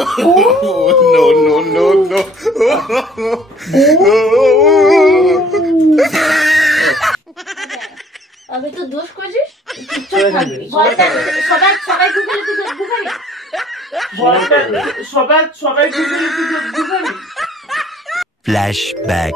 No, no, no, no. আমি তো দোষ করছিস, সবাই সবাই গুগলে তুই গুগলে সবাই গুগলে তুই গুগলে। ফ্ল্যাশব্যাক।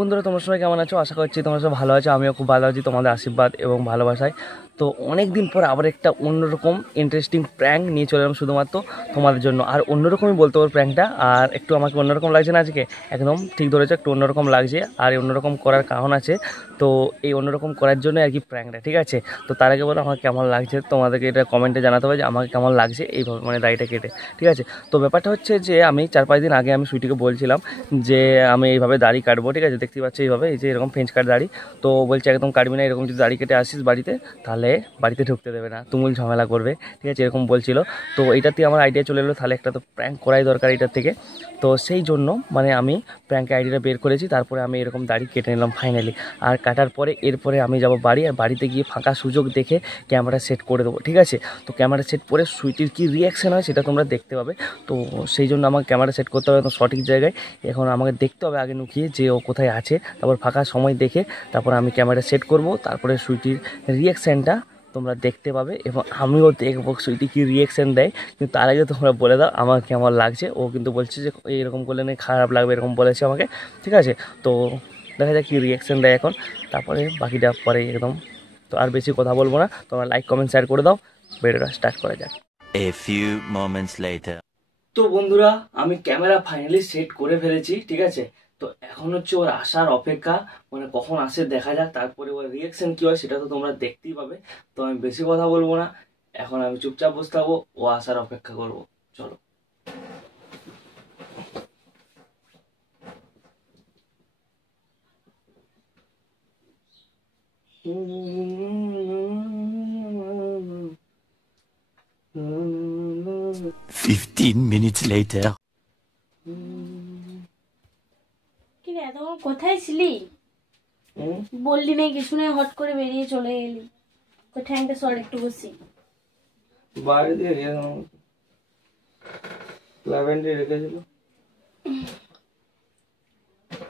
বন্ধুরা, তোমার সবাই কেমন আছো? আশা করছি তোমরা সব ভালো আছো। আমিও খুব ভালো আছি তোমাদের আশীর্বাদ এবং ভালোবাসায়। তো অনেক দিন পর আবার একটা অন্যরকম ইন্টারেস্টিং প্র্যাঙ্ক নিয়ে চলে এলাম শুধুমাত্র তোমাদের জন্য। আর অন্যরকমই বলতে পারো প্র্যাঙ্কটা। আর একটু আমাকে অন্যরকম লাগছে না আজকে? একদম ঠিক ধরেছে, একটু অন্যরকম লাগছে। আর এই অন্যরকম করার কারণ আছে। তো এই অন্যরকম করার জন্য আর কি প্র্যাঙ্কটা, ঠিক আছে? তো তার আগে বলো আমার কেমন লাগছে, তোমাদেরকে এটা কমেন্টে জানাতে হবে যে আমাকে কেমন লাগছে এইভাবে, মানে দাড়িটা কেটে, ঠিক আছে? তো ব্যাপারটা হচ্ছে যে আমি 4-5 দিন আগে আমি সুইটিকে বলছিলাম যে আমি এইভাবে দাড়ি কাটবো, ঠিক আছে? দেখতে পাচ্ছি এইভাবে, এই যে এরকম ফ্রেঞ্চ কাট দাড়ি। তো বলছে একদম কাটবি না, এরকম যদি দাড়ি কেটে আসিস বাড়িতে তাহলে বাড়িতে ঢুকতে দেবে না, তুমুল ঝামেলা করবে, ঠিক আছে? এরকম বলছিল। তো এইটাতে আমার আইডিয়া চলে এলো, তাহলে একটা তো প্র্যাঙ্ক করাই দরকার এটার থেকে। তো সেই জন্য মানে আমি প্র্যাঙ্কের আইডিয়াটা বের করেছি। তারপরে আমি এরকম দাড়ি কেটে নিলাম ফাইনালি। আর কাটার পরে এরপরে আমি যাব বাড়ি, আর বাড়িতে গিয়ে ফাঁকা সুযোগ দেখে ক্যামেরা সেট করে দেবো, ঠিক আছে? তো ক্যামেরা সেট করে সুইটির কী রিয়াকশান হয় সেটা তোমরা দেখতে পাবে। তো সেই জন্য আমাকে ক্যামেরা সেট করতে হবে একদম সঠিক জায়গায়। এখন আমাকে দেখতে হবে আগে লুকিয়ে যে ও কোথায় আছে, তারপর ফাঁকা সময় দেখে তারপর আমি ক্যামেরা সেট করব। তারপরে সুইটির রিয়াকশানটা তোমরা দেখতে পাবে এবং আমিও দেখবো সুইটি কী রিয়াকশান দেয়। কিন্তু তার আগে তোমরা বলে দাও আমার কেমন লাগছে। ও কিন্তু বলছে যে এরকম করলে নাকি খারাপ লাগবে, এরকম বলেছে আমাকে, ঠিক আছে? তো দেখা যাক কী রিয়াকশান দেয় এখন, তারপরে বাকিটা পরে একদম। তো আর বেশি কথা বলবো না, তোমরা লাইক কমেন্ট শেয়ার করে দাও, ভিডিওটা স্টার্ট করা যাক। A few moments later. তো বন্ধুরা, আমি ক্যামেরা ফাইনালি সেট করে ফেলেছি, ঠিক আছে? তো এখন হচ্ছে ওর আসার অপেক্ষা, মানে কখন আসে দেখা যাক। তারপরে ওর রিয়াকশন কি হয় সেটা তো তোমরা দেখতেই পাবে। তো আমি বেশি কথা বলবো না, এখন আমি চুপচাপ বসে থাকবো, ও আসার অপেক্ষা করবো। চলো। Minutes later. কি রে, এত কোথায় ছিলি? বললি না কিছু নেই, হট করে বেরিয়ে চলে এলি। তো ঠ্যাংটা সর একটু বসি। বাইরে দিয়ে গেলাম, ল্যাভেন্ডার রেখেছিল।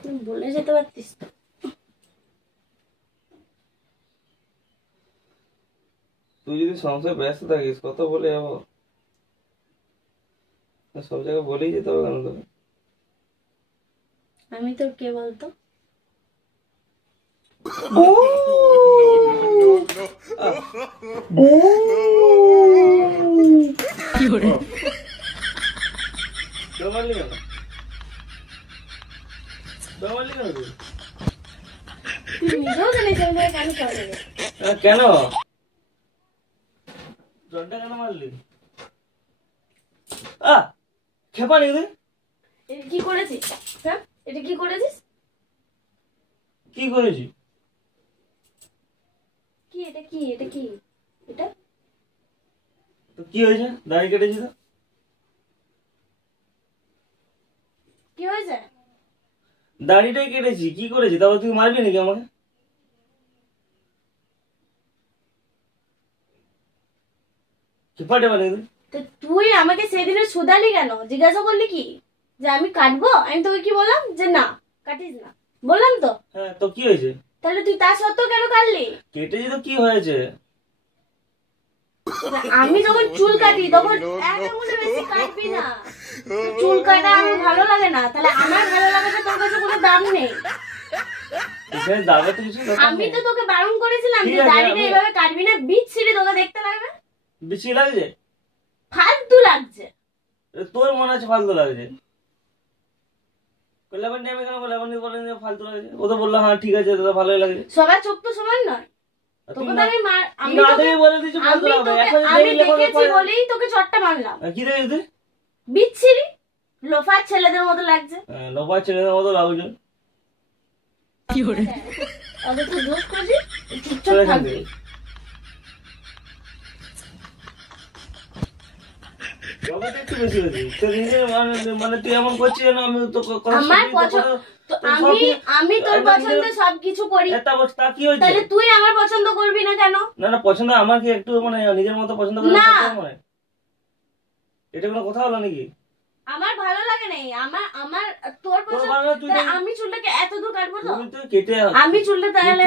তুই বলে যেতে পারতিস তো। তুই যদি সংসারে ব্যস্ত থাকিস কথা বলে যাবো, সব জায়গায় বলেই যেতে হবে কেন তোকে? আমি তোর কে বলতো? কি করে দমালি কেন? দমালি কেন তুই? তুই নিজেও জানিস আমি কেন চলে কেন জনটা কেন মারলি? খেপা নেই তুই? এটা কি করেছিস? হ্যাঁ, এটা কি করেছিস? কি করেছি? কি এটা? কি এটা? কি এটা? তো কি হয়েছে? দাড়ি কেটেছি তো। কি হয়েছে? দাড়িটাই কেটেছি, কি করেছি? তারপর তুই মারবি নাকি আমাকে? খেপাটে মানে তুই? তো তুই আমাকে সেদিনে শুধালি কেন? জিজ্ঞাসা করলি কি যে আমি কাটবো? আমি তোকে কি বললাম যে না কাটিস না, বললাম তো। হ্যাঁ, তো কি হয়েছে? তাহলে তুই তা সত্ত্বেও কেন কাটলি? কেটেছি তো, কি হয়েছে? আমি যখন চুল কাটি তখন এক আঙুলে বেশি কাটবি না। চুল কাটা আমার ভালো লাগে না, তাহলে আমার ভালো লাগাটা তোর কাছে কোনো দাম নেই। আমি তো তোকে বারণ করেছিলাম যে দাড়িটা এইভাবে কাটবি না, বিচ্ছিরি তোকে দেখতে লাগবে। বিচ্ছিরি লাগছে? ফালতু লাগছে। তোর মনে আছে ফালতু লাগছে? আমি কেন বলেন যে ফালতু লাগছে? ও তো বললো হ্যাঁ ঠিক আছে, দাদা ভালোই লাগছে। সবার চোখ তো সমান নয়। তোকে তো আমি দেখেছি বলেই তোকে চটটা মারলাম। কি দেখেছি? বিচ্ছিরি লোফার ছেলেদের মতো লাগছে। লোফার ছেলেদের মতো লাগছে। কি করে আরে তুই দোষ করছিস, চুপচাপ থাকবি। আমি তোর পছন্দ সবকিছু করি, তাহলে তুই আমার পছন্দ করবি না কেন? না না, পছন্দ আমার কি একটু মানে নিজের মতো পছন্দ করে না? এটা কোনো কথা হলো নাকি? আমার ভালো লাগে নাই, আমার আমার তোর পছন্দ। আমি চুলটাকে এত দূর কাটবো তো? তুই কেটে আমি চুলটা তাহলে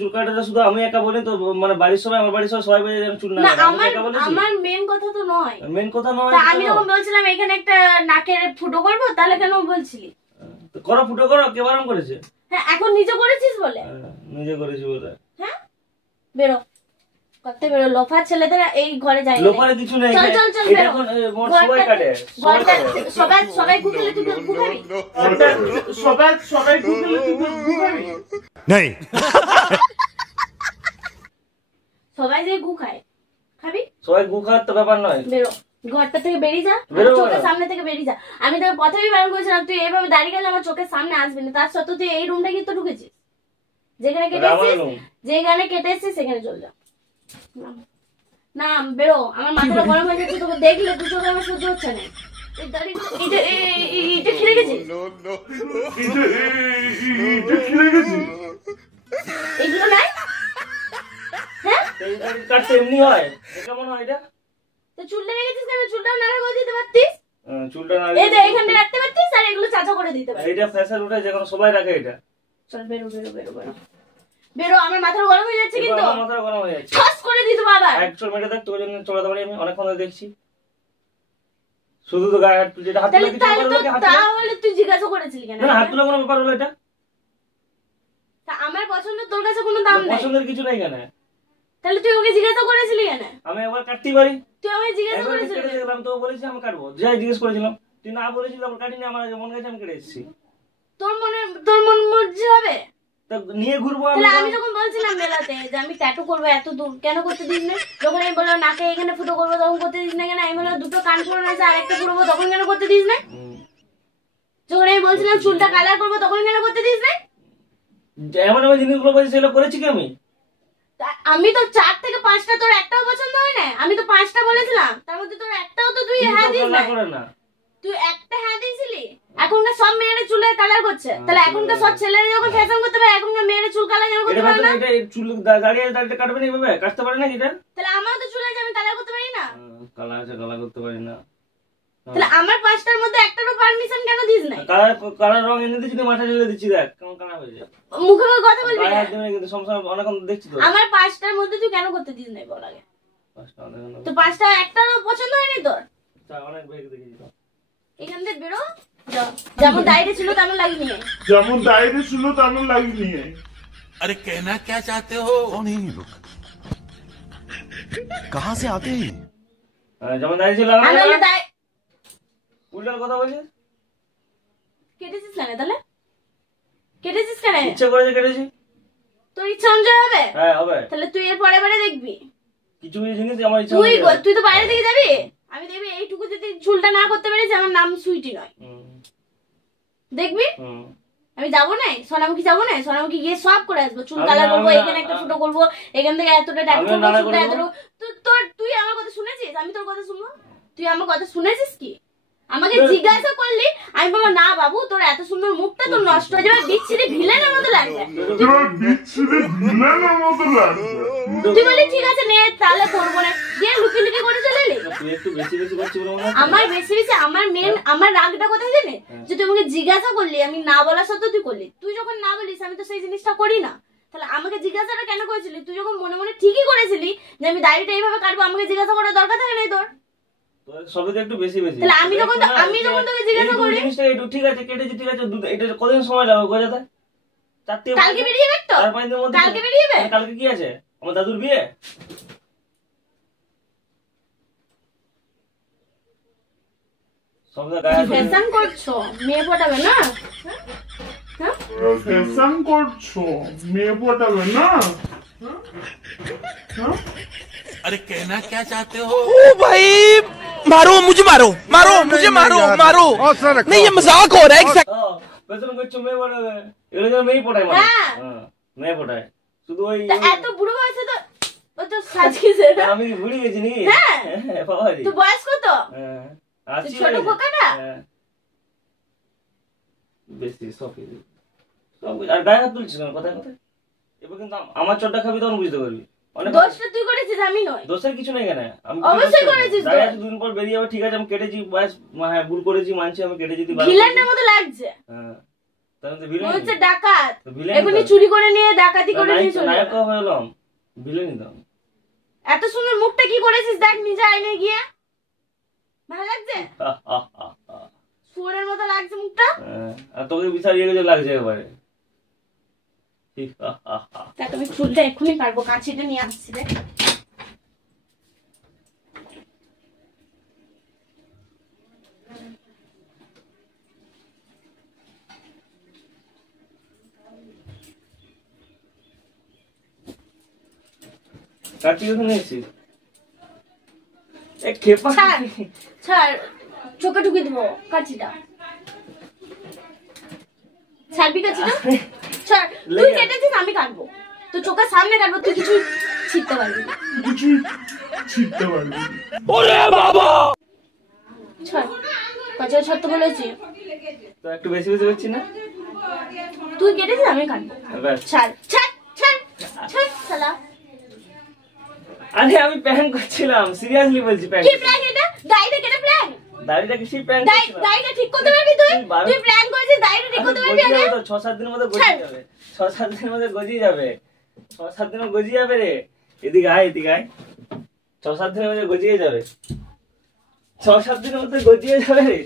চুল কাটাটা শুধু আমি একা বলি তো, মানে বাড়ির সবাই, আমার বাড়ির সবাই বলে যে চুল না না, কাটা, আমি আমার একা বলেছি? আমার মেন কথা তো নয়। মেন কথা নয়। তা আমি যখন বলছিলাম এখানে একটা নাকের ফুটো করবো, তাহলে কেন বলছিলি? তো করো, ফুটো করো, কে বারণ করেছে? হ্যাঁ, এখন নিজে করেছিস বলে। নিজে করেছি বলে। হ্যাঁ, বেরো করতে, বেরো। লোফার ছেলেদের এই ঘরে যায় না। লোফারে কিছু নেই। চল চল চল, এটা বেরো। এখন সবাই কাটে, সবাই কাটে। সবাই সবাই গুগলে, তুই গুগাবি? সবাই গুগলে, তুই গুগাবি? नहीं। সবাই যে গু খায়, খাবি? সবাই গু খাওয়ার তো ব্যাপার নয়। বেরো, ঘরটা থেকে বেরিয়ে যা, বেরো চোখের না। সামনে থেকে বেরিয়ে যা। আমি তোকে প্রথমেই বারণ করেছিলাম, তুই এইভাবে দাঁড়িয়ে গেলে আমার চোখের সামনে আসবি না। তার সত্ত্বেও তুই এই রুমটা কিন্তু ঢুকেছিস। যেখানে কেটেছিস, যেখানে কেটেছিস সেখানে চল যা। না, বেরো। আমার মাথাটা গরম হয়ে যাচ্ছে, তোকে দেখলে দু চোখে আমার সহ্য হচ্ছে না। এই দাড়িগুলো, এটা খিরে গেছিস? এগুলো নাই? হ্যাঁ, এই দাড়ি কাটতে এমনি হয়? কেমন হয় এটা? তো চুলটা রেখেছিস কেন? চুলটাও নাড়া করে দিতে পারতিস। চুলটা না এই যে এখানটা রাখতে পারতিস, আর এগুলো চাচা করে দিতে পারতিস। এটা ফ্যাশন উঠে, যেখানে সবাই রাখে এটা। চল বেরো বেরো বেরো বেরো বেরো। আমার মাথা গরম হয়ে যাচ্ছে কিন্তু। আমার মাথা গরম হয়ে যাচ্ছে। ঠাস করে দিত বাবা। এক চোর মেরে দেখ, তোর জন্য চড়াতে পারি আমি, অনেকক্ষণ ধরে দেখছি। শুধু তো গায়ে হাত, যেটা হাত তুলে কিছু তাহলে ব্যাপার তো, হলো কি? হাত তুলে? তাহলে তুই জিজ্ঞাসা করেছিলি কেন? না, হাত তুলে কোনো ব্যাপার হলো এটা? তা আমার পছন্দ তোর কাছে কোনো দাম নেই। পছন্দের কিছু নাই কেন? তাহলে তুই ওকে জিজ্ঞাসা করেছিলি কেন? আমি একবার কাটতেই পারি। তুই আমাকে জিজ্ঞাসা একবার করেছিলি কেটে কেন? দেখলাম তো বলেছি আমি কাটবো, যাই জিজ্ঞেস করেছিলাম। তুই না বলেছিলি, তারপর কাটিনি, আমার আগে মন গেছে আমি কেটে এসেছি। তোর মন মর্জি হবে? তা নিয়ে ঘুরবো আমি। তাহলে আমি যখন বলছিলাম মেলাতে যে আমি ট্যাটু করবো এত দূর, কেন করতে দিস না? যখন আমি বললাম নাকে এখানে ফুটো করবো, তখন করতে দিস না কেন? আমি বললাম দুটো কান পুরো আছে, আর একটা করবো, তখন কেন করতে দিস না? যখন আমি বলছিলাম চুলটা কালার করবো, তখন কেন করতে দিস না? এমন এমন জিনিসগুলো বলছি, সেগুলো করেছি কি আমি? আমি তো 4 থেকে 5টা, তোর একটাও পছন্দ হয় না? আমি তো 5টা বলেছিলাম, তার মধ্যে তোর একটাও তো তুই হ্যাঁ দিস না। করে না। তুই একটা হ্যাঁ দিয়েছিলি। এখনকার সব মেয়েরা চুলের কালার করছে, তাহলে এখনকার সব ছেলেরা যখন ফ্যাশন করতে পারে, এখনকার মেয়েরা চুল কালার কেন করতে পারে না? এটা চুল দাঁড়িয়ে দাঁড়িয়ে কাটবে না, এইভাবে কাটতে পারে না এটা? তাহলে আমার তো চুল আছে, আমি কালার করতে পারি না? কালা আছে, কালা করতে পারি না। তাহলে আমার 5টার মধ্যে একটারও পারমিশন কেন দিস না? কালার রং এনে দিচ্ছি, মাথা ঢেলে দিচ্ছি, দেখ কেমন কালা হয়েছে। মুখে মুখে কথা বলবি গায়ে না। হাত দিবি কিন্তু সমস্যা, অনেকক্ষণ দেখছি তো। আমার 5টার মধ্যে তুই কেন করতে দিস না বল আগে? তো 5টা একটারও পছন্দ হয়নি তোর? অনেক বেগে দেখেছি তো। এখান থেকে বেরো যা। যেমন দাঁড়িয়ে ছিল তেমন লাগিয়ে নিয়ে। যেমন দায়রে ছিল তেমন লাগনি। अरे कहना क्या चाहते हो? कौन है ये लोग? कहाँ से आते हैं? যেমন দাঁড়িয়েছিল উল্টার কথা বলছিস। কেটেছিস কেন তাহলে? কেটেছিস কেন? ইচ্ছে করেছে কেটেছি। তোর ইচ্ছা অনুযায়ী হবে? হ্যাঁ হবে। তাহলে তুই এর পরে পরে দেখবি। কিছু কিছু জিনিস আমার ইচ্ছা তুই তো বাইরে থেকে যাবি। আমি দেখবি এইটুকু যদি চুলটা না করতে পারিস, আমার নাম সুইটি নয়। দেখবি আমি যাবো না, সোনামুখী যাবো না, সোনামুখী গিয়ে সব করে আসবো। চুল কালার করবো, এখানে একটা ফুটো করবো, এখান থেকে এতটা ট্যাটু করবো, চুলটা এতটা। তুই আমার কথা শুনেছিস? আমি তোর কথা শুনবো? তুই আমার কথা শুনেছিস কি? আমাকে জিজ্ঞাসা করলি, আমি বলবো না বাবু, তোর এত সুন্দর মুখটা তোর নষ্ট হয়ে যাবে, বিচ্ছিরি ভিলেনের মতো লাগবে। তুই বলি ঠিক আছে নে, তাহলে করবো না, দিয়ে লুকি লুকি করে চলে এলি। একটু বেশি বেশি করছি বলে আমার বেশি বেশি, আমার মেন, আমার রাগটা কোথায় জানে? যে তুই আমাকে জিজ্ঞাসা করলি, আমি না বলা সত্ত্বেও তুই করলি। তুই যখন না বলিস, আমি তো সেই জিনিসটা করি না। তাহলে আমাকে জিজ্ঞাসাটা কেন করেছিলি? তুই যখন মনে মনে ঠিকই করেছিলি যে আমি দাড়িটা এইভাবে কাটবো, আমাকে জিজ্ঞাসা করার দরকার থাকে না তোর? সবই তো একটু বেশি বেশি। তাহলে আমি যখন তোকে জিজ্ঞাসা করি, জিনিসটা একটু ঠিক আছে কেটেছি, ঠিক আছে, এটা কতদিন সময় লাগবে গজাতে? 4 কালকে বেরিয়ে যাবে তো? 4-5 দিনের মধ্যে। কালকে বেরিয়ে যাবে? কালকে কি আছে? আমার দাদুর বিয়ে। সব গায়ে ফ্যাশন করছো, মেয়ে পটাবে না? ফ্যাশন করছো, মেয়ে পটাবে না? अरे कहना क्या चाहते हो? ओ भाई मारो मुझे, मारो मारो मुझे, मारो मारो। नहीं ये मजाक हो रहा है। ফ্যাশন করছো, মেয়ে পটাবে। এগুলো যেন মেয়ে পটায় মানে। হ্যাঁ, মেয়ে পটায় শুধু ওই। এত বুড়ো বয়সে তো ও তো সাজিয়েছে না? আমি ভুলে গেছি নি। হ্যাঁ বাবা রে। তুই বয়স কত? আছি ছোট খোকাটা? বেশি সব আর গায়ে হাত তুলছিস না কথায় কথায়। এবার কিন্তু আমার চটটা খাবি তখন বুঝতে পারবি। দোষটা তুই করেছিস, আমি নয়। দোষের কিছু নেই কেন, আমি অবশ্যই করেছিস। দুদিন পর বেরিয়ে যাবে, ঠিক আছে আমি কেটেছি, হ্যাঁ ভুল করেছি মানছি, আমি কেটেছি। ভিলেনের মতো লাগছে। হ্যাঁ হচ্ছে ডাকাত, এখনই চুরি করে নিয়ে ডাকাতি করে নিয়ে চলে নায়ক হলাম, ভিলেনই তো। এত সুন্দর মুখটা কি করেছিস দেখ নিজে আয়নায় গিয়ে, ভালো লাগছে? শুয়োরের মতো লাগছে মুখটা। আর তোকে বিশাল ইয়ে লাগছে এবারে। দেখ আমি চুলটা এক্ষুনি কাটবো, কাঁচিটা নিয়ে আসছি রে। কাঁচি কোথায় নিয়েছিস? খেপা ছাড়, চোখে ঢুকে দেবো কাঁচিটা। ছাড়বি কাঁচিটা? ছাড়, তুই কেটেছিস আমি কাটবো, তো চোখের সামনে কাটবো, তুই কিছু ছিটতে পারবি না। ওরে বাবা, ছাড়, কাঁচিটা ছাড়তে বলেছি তো, একটু বেশি বেশি করছি না? তুই কেটেছিস আমি কাটবো, ছাড় ছাড় ছাড় ছাড় শালা। আরে আমি প্র্যাঙ্ক করছিলাম, সিরিয়াসলি বলছি। প্র্যাঙ্ক কি প্র্যাঙ্ক এটা? দাড়িটা কেটে প্র্যাঙ্ক? দাড়িটা কি সেই প্র্যাঙ্ক? দাড়িটা ঠিক করতে পারবি তুই? তুই প্র্যাঙ্ক করেছিস, দাড়িটা ঠিক করতে পারবি আগে? 6-7 দিনের মধ্যে গজিয়ে যাবে, 6-7 দিনের মধ্যে গজিয়ে যাবে, 6-7 দিনের গজিয়ে যাবে রে। এদিকে আয়, এদিকে আয়, 6-7 দিনের মধ্যে গজিয়ে যাবে, 6-7 দিনের মধ্যে গজিয়ে যাবে রে।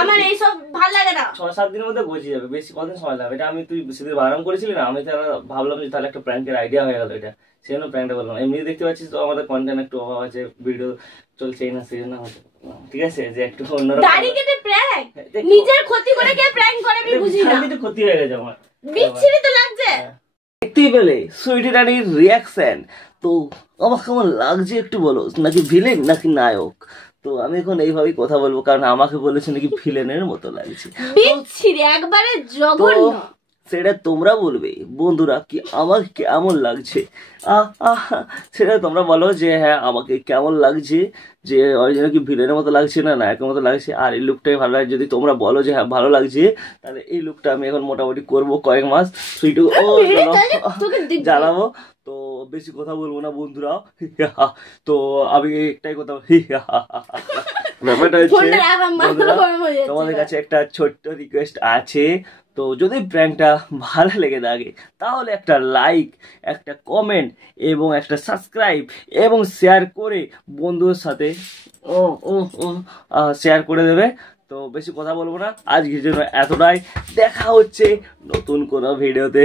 আমার এইসব ভালো লাগে না। 6-7 দিনের মধ্যে গজিয়ে যাবে, বেশি কদিন সময় লাগবে। এটা আমি, তুই সেদিন বারণ করেছিলি না, আমি তাহলে ভাবলাম যে তাহলে একটা প্র্যাঙ্কের আইডিয়া হয়ে গেল এটা, সেই জন্য প্র্যাঙ্কটা বললাম। এমনি দেখতে পাচ্ছিস তো আমাদের কন্টেন্ট একটু অভাব আছে, ভিডিও চলছেই না, সেই জন্য ঠিক আছে যে একটু অন্যরকম। দাড়ি কেটে প্র্যাঙ্ক? নিজের ক্ষতি করে কে প্র্যাঙ্ক করে আমি বুঝি না। কিন্তু ক্ষতি হয়ে গেছে আমার, বিচ্ছিরি তো লাগছে। দেখতেই পেলে সুইটি রানীর রিয়াকশন, তো আমার কেমন লাগছে একটু বলো, নাকি ভিলেন নাকি নায়ক? তো আমি এখন এইভাবেই কথা বলবো, কারণ আমাকে বলেছে নাকি ভিলেনের মতো লাগছে। বিচ্ছিরি একবারে জঘন্য। সেটা তোমরা বলবে বন্ধুরা, কি আমার কেমন লাগছে, সেটা তোমরা বলো যে হ্যাঁ আমাকে কেমন লাগছে, যে অরিজিনাল কি ভিলেনের মতো লাগছে না নায়কের মতো লাগছে। আর এই লুকটাই ভালো লাগে, যদি তোমরা বলো যে হ্যাঁ ভালো লাগছে, তাহলে এই লুকটা আমি এখন মোটামুটি করবো কয়েক মাস, সুইটু জ্বালাবো। তো বেশি কথা বলবো না বন্ধুরা, তো আমি একটাই কথা, ব্যাপারটা হচ্ছে তোমাদের কাছে একটা ছোট্ট রিকোয়েস্ট আছে। তো যদি প্র্যাঙ্কটা ভালো লেগে থাকে তাহলে একটা লাইক, একটা কমেন্ট এবং একটা সাবস্ক্রাইব এবং শেয়ার করে বন্ধুদের সাথে শেয়ার করে দেবে। তো বেশি কথা বলবো না, আজকের জন্য এতটাই। দেখা হচ্ছে নতুন কোনো ভিডিওতে।